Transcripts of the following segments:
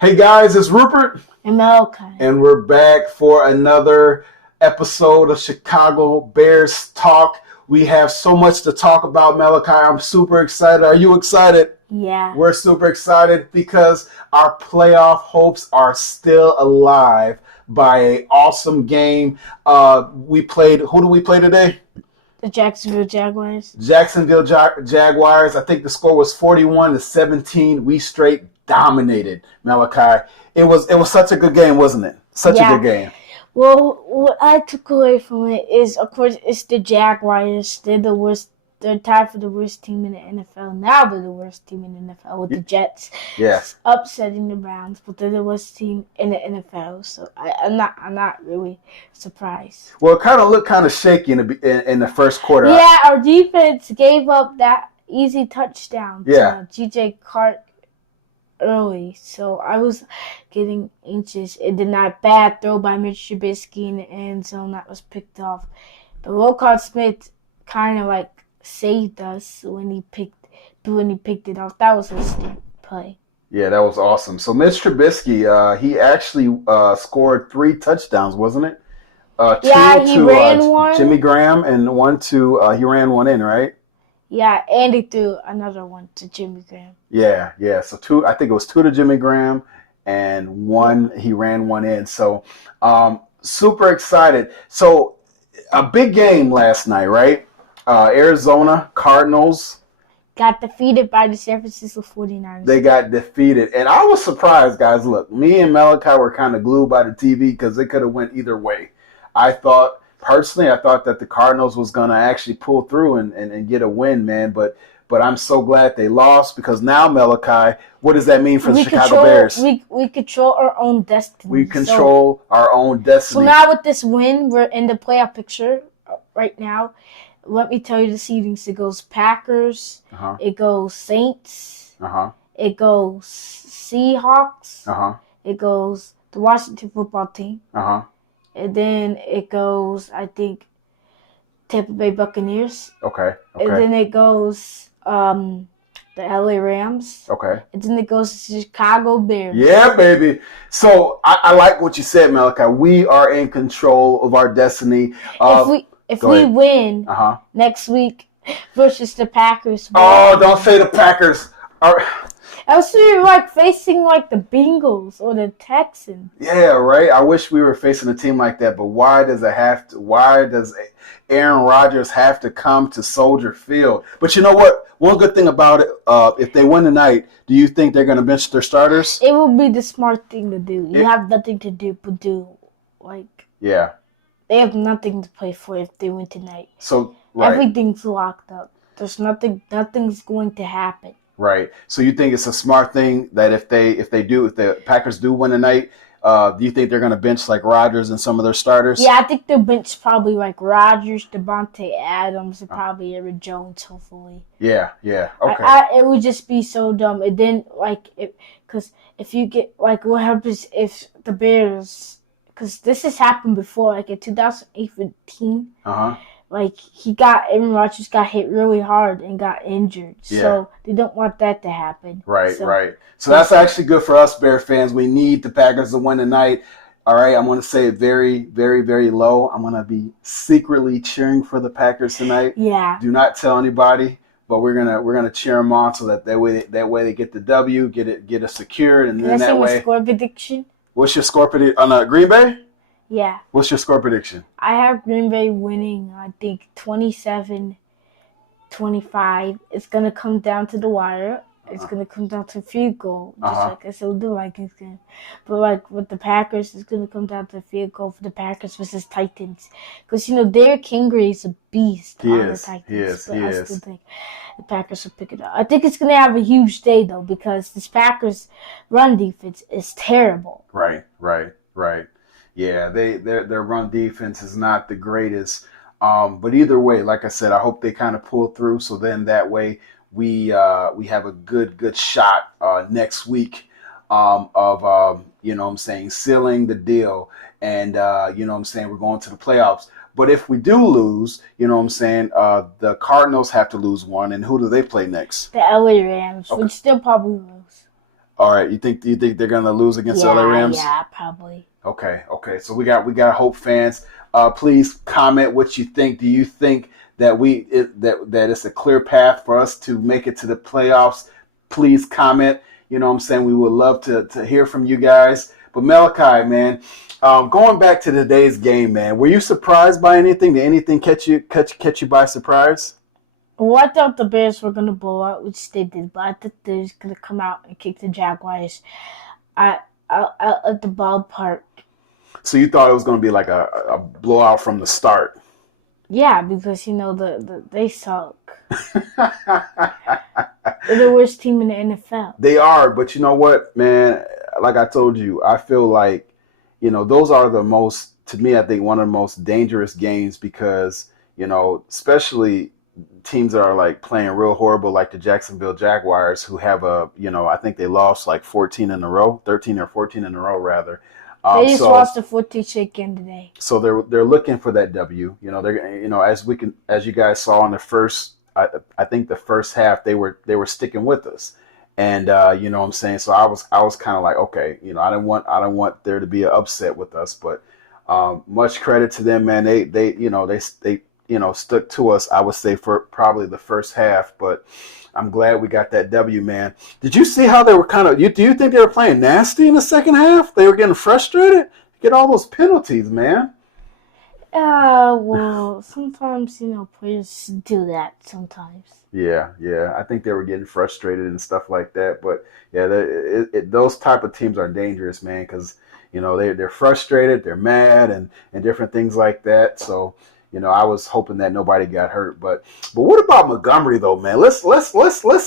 Hey guys, it's Rupert, And Malachi. and we're back for another episode of Chicago Bears Talk. We have so much to talk about, Malachi. I'm super excited. Are you excited? Yeah. We're super excited because our playoff hopes are still alive by an awesome game. We played. Who do we play today? The Jacksonville Jaguars. Jacksonville Jaguars. I think the score was 41-17. We straight dominated, Malachi. It was such a good game, wasn't it? Such a good game. Well, what I took away from it is, of course, it's the Jaguars. They're the worst. They're tied for the worst team in the NFL. Now they're the worst team in the NFL with the Jets. Yes. Upsetting the Browns, but they're the worst team in the NFL. So I'm not really surprised. Well, it kind of looked kind of shaky in the first quarter. Yeah, our defense gave up that easy touchdown to G.J. Cart early, so I was getting anxious. It did not bad throw by Mitch Trubisky in the end zone that was picked off. But Rokard Smith kind of like saved us when he picked it off. That was a steep play. Yeah, that was awesome. So Mitch Trubisky, he actually scored 3 touchdowns, wasn't it? He ran one. Jimmy Graham, and he ran one in, right? Yeah, and he threw another one to Jimmy Graham. Yeah. So I think it was 2 to Jimmy Graham, and he ran one in. So super excited. So a big game last night, right? Arizona Cardinals got defeated by the San Francisco 49ers. They got defeated. And I was surprised, guys. Look, me and Malachi were kind of glued by the TV because it could have went either way. Personally, I thought that the Cardinals was going to actually pull through and get a win, man. But I'm so glad they lost because now, Malachi, what does that mean for the Chicago Bears? We control our own destiny. We control our own destiny. So now with this win, we're in the playoff picture right now. Let me tell you the seedings. It goes Packers. It goes Saints. It goes Seahawks. It goes the Washington football team. And then it goes, I think, Tampa Bay Buccaneers. Okay. And then it goes the LA Rams. Okay. And then it goes to Chicago Bears. Yeah, baby. So I like what you said, Malachi. We are in control of our destiny. If we win next week versus the Packers. Oh, don't say the Packers. I was like facing like the Bengals or the Texans. Yeah, right. I wish we were facing a team like that, but why does Aaron Rodgers have to come to Soldier Field? But you know what? One good thing about it, if they win tonight, do you think they're going to bench their starters? It would be the smart thing to do. You have nothing to do but Yeah. They have nothing to play for if they win tonight. So everything's locked up. There's nothing's going to happen. Right. So you think it's a smart thing that if the Packers do win tonight, do you think they're going to bench like Rodgers and some of their starters? Yeah, I think they'll bench probably like Rodgers, Devontae Adams, and probably Aaron Jones, hopefully. Yeah. Okay. It would just be so dumb. It didn't because if you get like what happens if the Bears, because this has happened before, like in 2018. Like Aaron Rodgers got hit really hard and got injured. Yeah. So they don't want that to happen. Right. So that's actually good for us Bear fans. We need the Packers to win tonight. All right, I'm going to say it very, very, very low. I'm going to be secretly cheering for the Packers tonight. Yeah. Do not tell anybody, but we're gonna cheer them on so that way they get the W, get it secured, and then that way. Can I say my score prediction? What's your score prediction on Green Bay? Yeah. What's your score prediction? I have Green Bay winning, I think, 27-25. It's going to come down to the wire. It's going to come down to field goal, just like I said with the Vikings game. But like with the Packers, it's going to come down to field goal for the Packers versus Titans. Because, Derrick Henry is a beast on the Titans. He is. I still think the Packers will pick it up. I think it's going to have a huge day, though, because this Packers run defense is terrible. Right. Yeah, their run defense is not the greatest. But either way, like I said, I hope they kind of pull through. So then that way we have a good shot next week of sealing the deal, and we're going to the playoffs. But if we do lose, the Cardinals have to lose one, and who do they play next? The LA Rams, which still probably lose. All right, you think they're gonna lose against the LA Rams? Yeah, probably. Okay. So we got Hope fans. Please comment what you think. Do you think that that it's a clear path for us to make it to the playoffs? Please comment. You know what I'm saying? We would love to hear from you guys. But Malachi, man, going back to today's game, man, were you surprised by anything? Did anything catch you by surprise? Well, I thought the Bears were gonna blow out, which they did, but I thought they was gonna come out and kick the Jaguars at at the ballpark. So you thought it was going to be like a blowout from the start? Yeah, because they suck. They're the worst team in the NFL. They are, but you know what, man? Like I told you, I feel like, those are to me, I think one of the most dangerous games because, especially teams that are like playing real horrible, like the Jacksonville Jaguars, who have I think they lost like 14 in a row, 13 or 14 in a row, rather. They just lost the 14th straight game today. So they're looking for that W. They're as you guys saw in the first, I think the first half they were sticking with us, and you know what I'm saying. So I was kind of like, okay, I don't want there to be an upset with us, but much credit to them, man. They stuck to us. I would say for probably the first half, but I'm glad we got that W, man. Did you see how they were do you think they were playing nasty in the second half? They were getting frustrated. Get all those penalties, man. Well, sometimes, players do that sometimes. Yeah. I think they were getting frustrated and stuff like that. But yeah, those type of teams are dangerous, man, because they're frustrated, they're mad, and different things like that. So I was hoping that nobody got hurt. But what about Montgomery though, man? Let's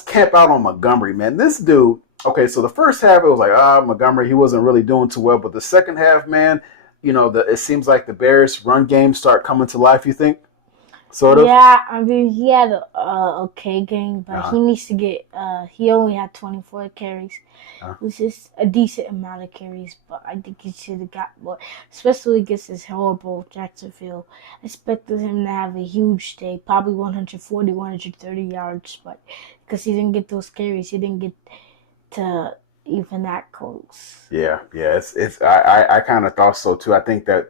camp out on Montgomery, man. This dude. Okay, so the first half it was like Montgomery, he wasn't really doing too well, but the second half, man, it seems like the Bears' run game start coming to life. You think? Sort of. Yeah, I mean he had a okay game, but he needs to get. He only had 24 carries, which is a decent amount of carries. But I think he should have got more, especially against this horrible Jacksonville. I expected him to have a huge day, probably 140, 130 yards, but because he didn't get those carries, he didn't get to even that close. Yeah. I kind of thought so too. I think that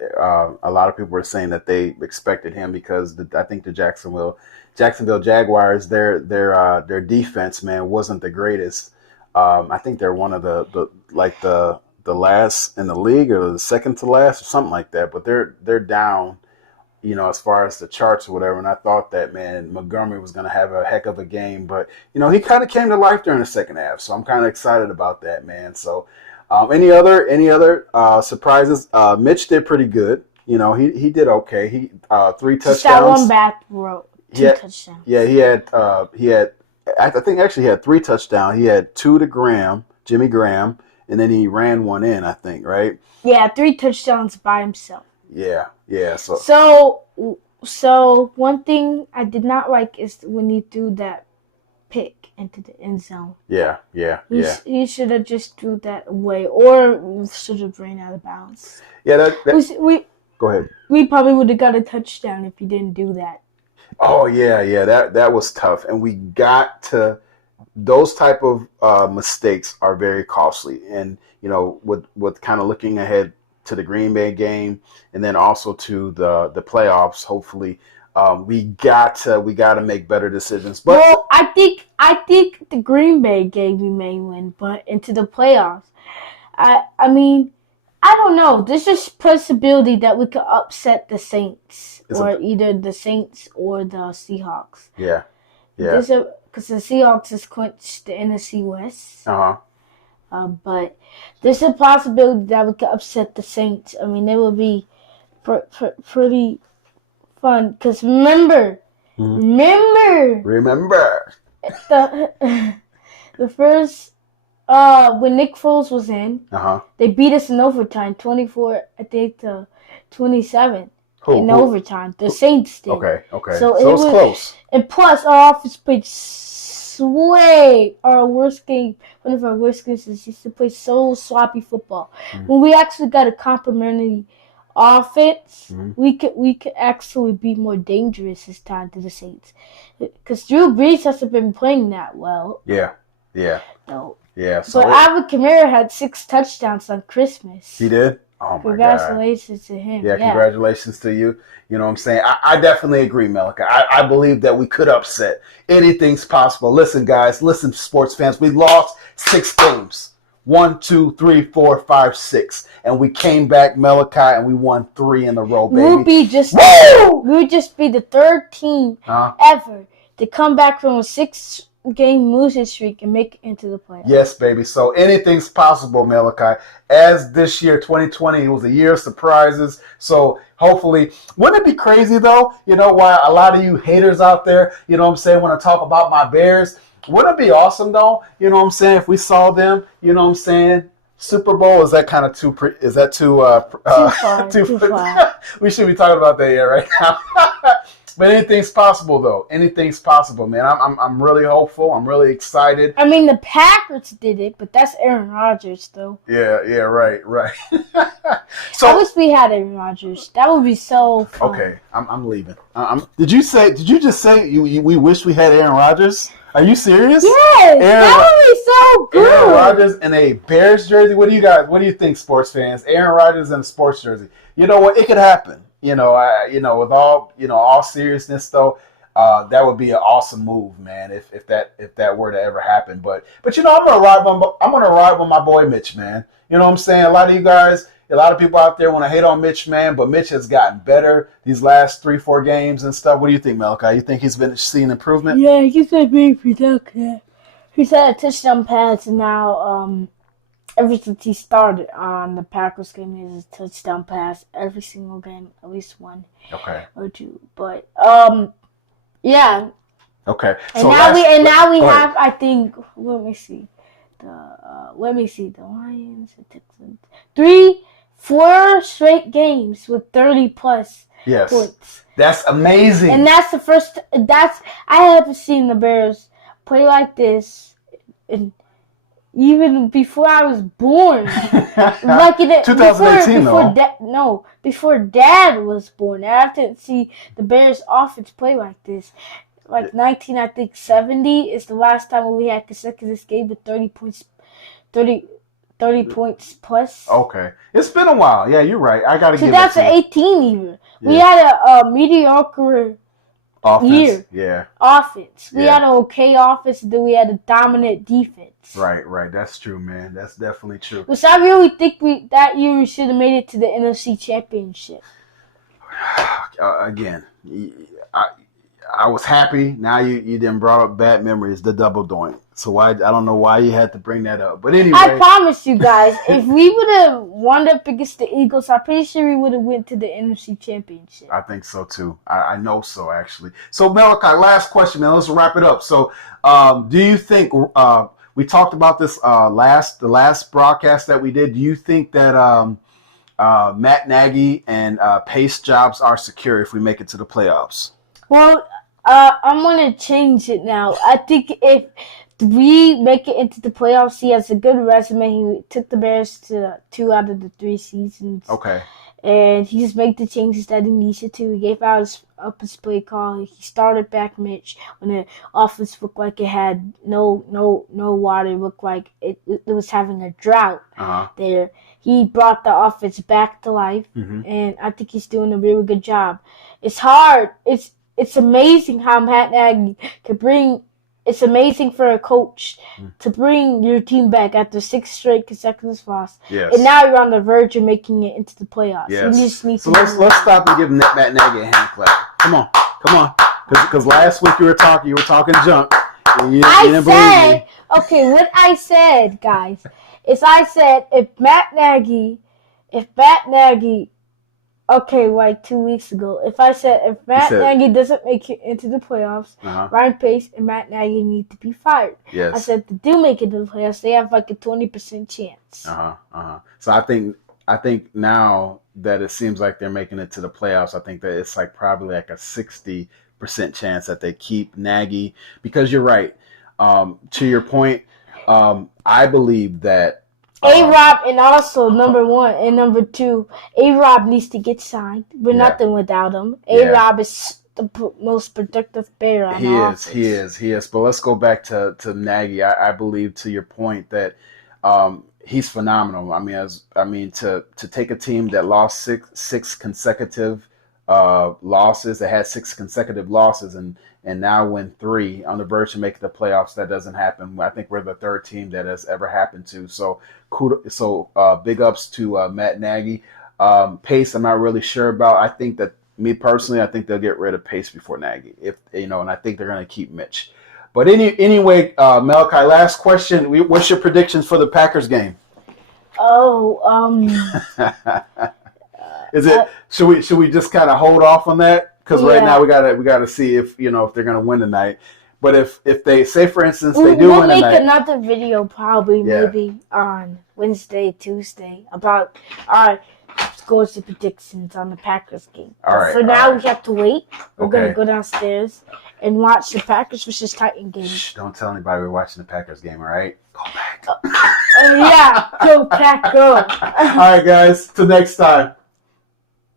a lot of people were saying that they expected him because I think the Jacksonville Jaguars, their defense, man, wasn't the greatest. I think they're one of the last in the league or the second to last or something like that. But they're down, as far as the charts or whatever. And I thought that, man, Montgomery was going to have a heck of a game. But, he kind of came to life during the second half. So I'm kind of excited about that, man. So any other surprises? Mitch did pretty good. He did okay. He 3 touchdowns. Just that one back throw, 2 touchdowns. Yeah, he had I think actually he had 3 touchdowns. He had 2 to Jimmy Graham, and then he ran 1 in, I think, right? Yeah, 3 touchdowns by himself. Yeah. So one thing I did not like is when he threw that pick into the end zone. Yeah. He should have just threw that away or should have ran out of bounds. Yeah, go ahead. We probably would have got a touchdown if he didn't do that. Oh, yeah. That was tough. And we got to those type of mistakes are very costly. And, with kind of looking ahead to the Green Bay game and then also to the playoffs, hopefully, we got to make better decisions. But well, I think the Green Bay game we may win, but into the playoffs, I mean, I don't know. There's this possibility that we could upset the Saints either the Saints or the Seahawks. Yeah. Because the Seahawks has clinched the NFC West. But there's a possibility that we could upset the Saints. I mean, it would be pretty fun. Because remember the first when Nick Foles was in, they beat us in overtime, 24, I think, to 27 in overtime. The Saints did. Okay. So it was close. And plus, our offense played one of our worst games is used to play so sloppy football. When we actually got a complimentary offense, we could actually be more dangerous this time to the Saints. Because Drew Brees hasn't been playing that well. Yeah. No. Yeah. So but Alvin Kamara had 6 touchdowns on Christmas. He did? Oh, my God. Congratulations to him. Yeah, congratulations to you. You know what I'm saying? I definitely agree, Melika. I believe that we could upset. Anything's possible. Listen, guys. Listen, sports fans. We lost 6 games. 1, 2, 3, 4, 5, 6. And we came back, Melika, and we won 3 in a row, baby. We'll just be the 3rd team ever to come back from a 6-game losing streak and make it into the playoffs. Yes, baby. So anything's possible, Malachi. As this year, 2020, it was a year of surprises. So hopefully, wouldn't it be crazy, though? You know, why a lot of you haters out there, you know what I'm saying, want to talk about my Bears. Wouldn't it be awesome, though? You know what I'm saying? If we saw them, you know what I'm saying? Super Bowl, is that kind of too far? We should be talking about that right now. But anything's possible, though. Anything's possible, man. I'm really hopeful. I'm really excited. I mean, the Packers did it, but that's Aaron Rodgers, though. Yeah, right. So I wish we had Aaron Rodgers. That would be so fun. Okay, I'm leaving. Did you just say we wish we had Aaron Rodgers? Are you serious? Yes, that would be so good. Aaron Rodgers in a Bears jersey. What do you think, sports fans? Aaron Rodgers in a sports jersey. You know what? It could happen. With all seriousness though, that would be an awesome move, man. If that were to ever happen, but I'm gonna ride with my boy Mitch, man. You know what I'm saying? A lot of people out there want to hate on Mitch, man, but Mitch has gotten better these last 3-4 games and stuff. What do you think, Malachi? You think he's been seeing improvement? Yeah, he's been very productive. He's had a touchdown pass, and now ever since he started on the Packers game, he has a touchdown pass every single game, at least one or two. But yeah. Okay. And so now we have, I think. Let me see. The Lions, the Texans. 4 straight games with 30+ points. That's amazing. And that's the first. I haven't seen the Bears play like this in even before I was born. Like 2018, before Dad was born. I haven't seen the Bears offense play like this. Like 1970 is the last time we had consecutive game with 30 points plus. Okay. It's been a while. Yeah, you're right. I got to give it to you. 2018 even. Yeah. We had a mediocre offense. Offense. We had an okay offense, and then we had a dominant defense. Right. That's true, man. That's definitely true. Which I really think that year we should have made it to the NFC Championship. Again, I was happy. Now you didn't brought up bad memories, the double doink. So I don't know why you had to bring that up. But anyway. I promise you guys, if we would have won up against the Eagles, I'm pretty sure we would have went to the NFC Championship. I think so, too. I know so, actually. So, Malachi, last question, man. Let's wrap it up. So, do you think we talked about this the last broadcast that we did. Do you think that Matt Nagy and Pace jobs are secure if we make it to the playoffs? Well, I'm going to change it now. I think if we make it into the playoffs, he has a good resume. He took the Bears to 2 out of the 3 seasons. Okay. And he just made the changes that he needed to. He gave out his play call. He started back Mitch when the offense looked like it had no water. It looked like it was having a drought there. He brought the offense back to life, and I think he's doing a really good job. It's hard. It's amazing how Matt Nagy could bring. It's amazing for a coach to bring your team back after 6 straight consecutive losses. Yes. And now you're on the verge of making it into the playoffs. Yes. You just need so let's stop and give Matt Nagy a hand clap. Come on. Because last week you were talking junk. What I said, guys, is I said if Matt Nagy, like 2 weeks ago, if Matt Nagy doesn't make it into the playoffs, Ryan Pace and Matt Nagy need to be fired. Yes. I said if they do make it to the playoffs, they have like a 20% chance. So I think now that it seems like they're making it to the playoffs, I think that it's like probably like a 60% chance that they keep Nagy, because you're right. To your point, I believe that A-Rob, and also number 1 and number 2, A-Rob needs to get signed. We're nothing without him. A-Rob is the most productive player on He the is, offense. he is. But let's go back to Nagy. I believe to your point that he's phenomenal. I mean to take a team that lost six consecutive losses, that had six consecutive losses, and now win three on the verge of making the playoffs. That doesn't happen. I think we're the third team that has ever happened to. So big ups to Matt Nagy. Pace, I'm not really sure about. I think that me personally, I think they'll get rid of Pace before Nagy, if you know, and I think they're going to keep Mitch. But anyway, Malachi, last question. What's your predictions for the Packers game? Oh, Is it should we just kind of hold off on that? Because right now yeah. we gotta see if if they're going to win tonight. But if they say, for instance, they do We'll win make tonight, another video probably yeah, maybe on Wednesday, Tuesday about our scores and predictions on the Packers game. all But right, for all now, right, we have to wait. We're gonna okay. go downstairs and watch the Packers versus Titan game. Shh, don't tell anybody we're watching the Packers game. All right, go back. Yeah, go Pack, go. All right, guys. Till next time.